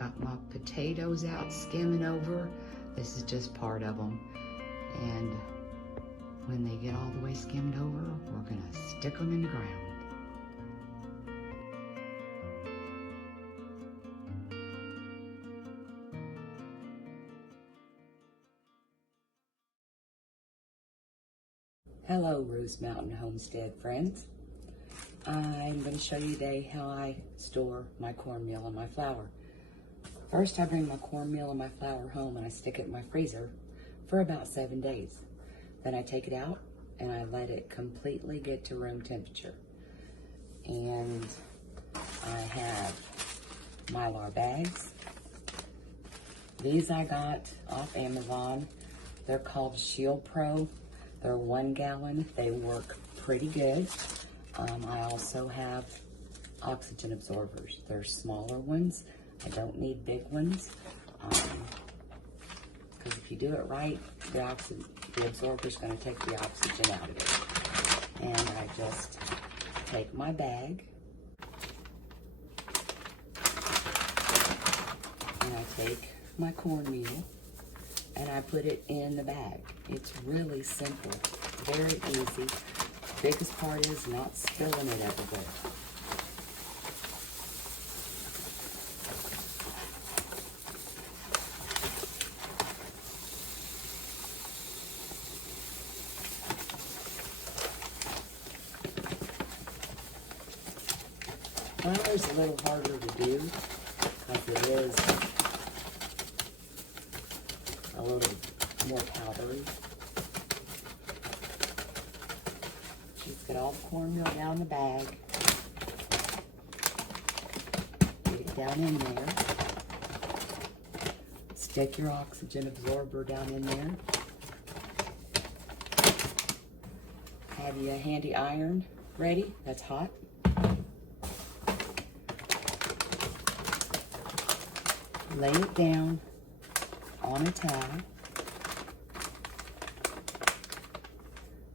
got my potatoes out skimming over. This is just part of them. And when they get all the way skimmed over, we're gonna stick them in the ground. Hello, Rue's Mountain Homestead friends. I'm going to show you today how I store my cornmeal and my flour. First, I bring my cornmeal and my flour home and I stick it in my freezer for about 7 days. Then I take it out and I let it completely get to room temperature. And I have Mylar bags. These I got off Amazon. They're called Shield Pro. They're 1 gallon. They work pretty good. I also have oxygen absorbers. They're smaller ones. I don't need big ones. Because if you do it right, the absorber is going to take the oxygen out of it. And I just take my bag and I take my cornmeal and I put it in the bag. It's really simple, very easy. The biggest part is not spilling it everywhere. Flour is a little harder to do because it is a little more powdery. Just get all the cornmeal down the bag. Get it down in there. Stick your oxygen absorber down in there. Have you a handy iron ready that's hot. Lay it down on a towel.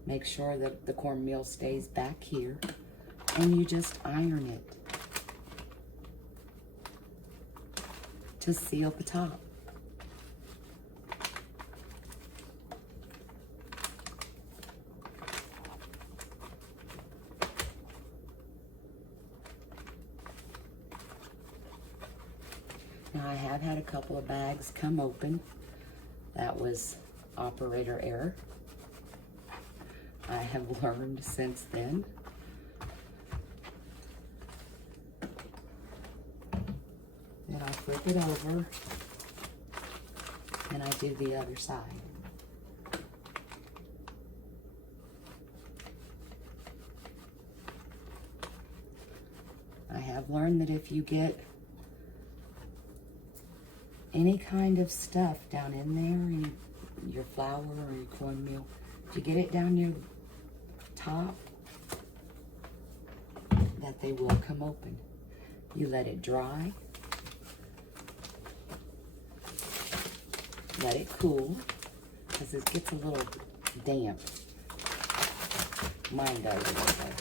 Make sure that the cornmeal stays back here, and you just iron it to seal the top. Now I have had a couple of bags come open. That was operator error. I have learned since then. Then I flip it over and I do the other side. I have learned that if you get any kind of stuff down in there, your flour or your cornmeal, if you get it down near the top, that they will come open. You let it dry, let it cool, because it gets a little damp. Mine does anyway.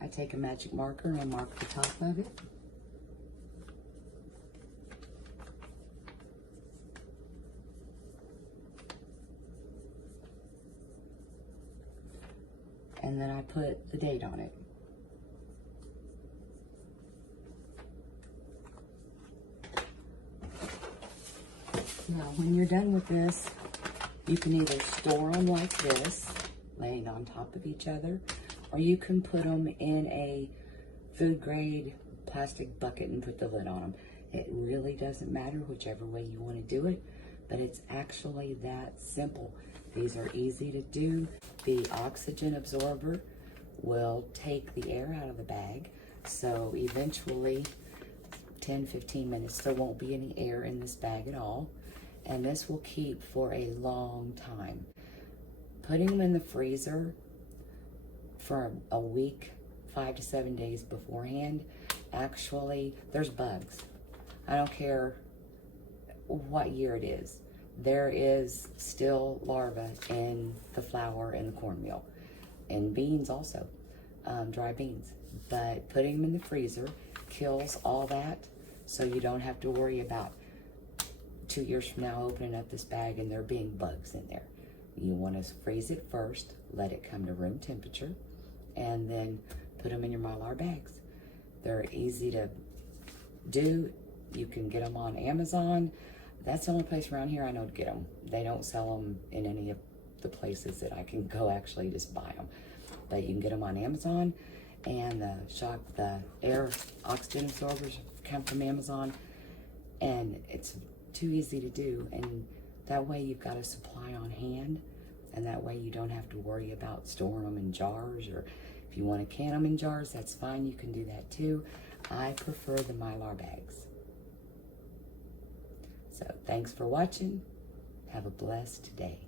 I take a magic marker and mark the top of it. And then I put the date on it. Now, when you're done with this, you can either store them like this, laying on top of each other, or you can put them in a food grade plastic bucket and put the lid on them. It really doesn't matter whichever way you want to do it, but it's actually that simple. These are easy to do. The oxygen absorber will take the air out of the bag, so eventually 10-15 minutes there won't be any air in this bag at all, and this will keep for a long time. Putting them in the freezer for a week, 5 to 7 days beforehand, actually, there's bugs. I don't care what year it is. There is still larvae in the flour and the cornmeal. and beans also, dry beans. But putting them in the freezer kills all that, so you don't have to worry about 2 years from now opening up this bag and there being bugs in there. You want to freeze it first, let it come to room temperature, and then put them in your Mylar bags. They're easy to do. You can get them on Amazon. That's the only place around here I know to get them. They don't sell them in any of the places that I can go actually just buy them. But you can get them on Amazon, and the air oxygen absorbers come from Amazon, and it's too easy to do. And that way you've got a supply on hand, and that way you don't have to worry about storing them in jars, or if you want to can them in jars, that's fine. You can do that too. I prefer the Mylar bags. So thanks for watching. Have a blessed day.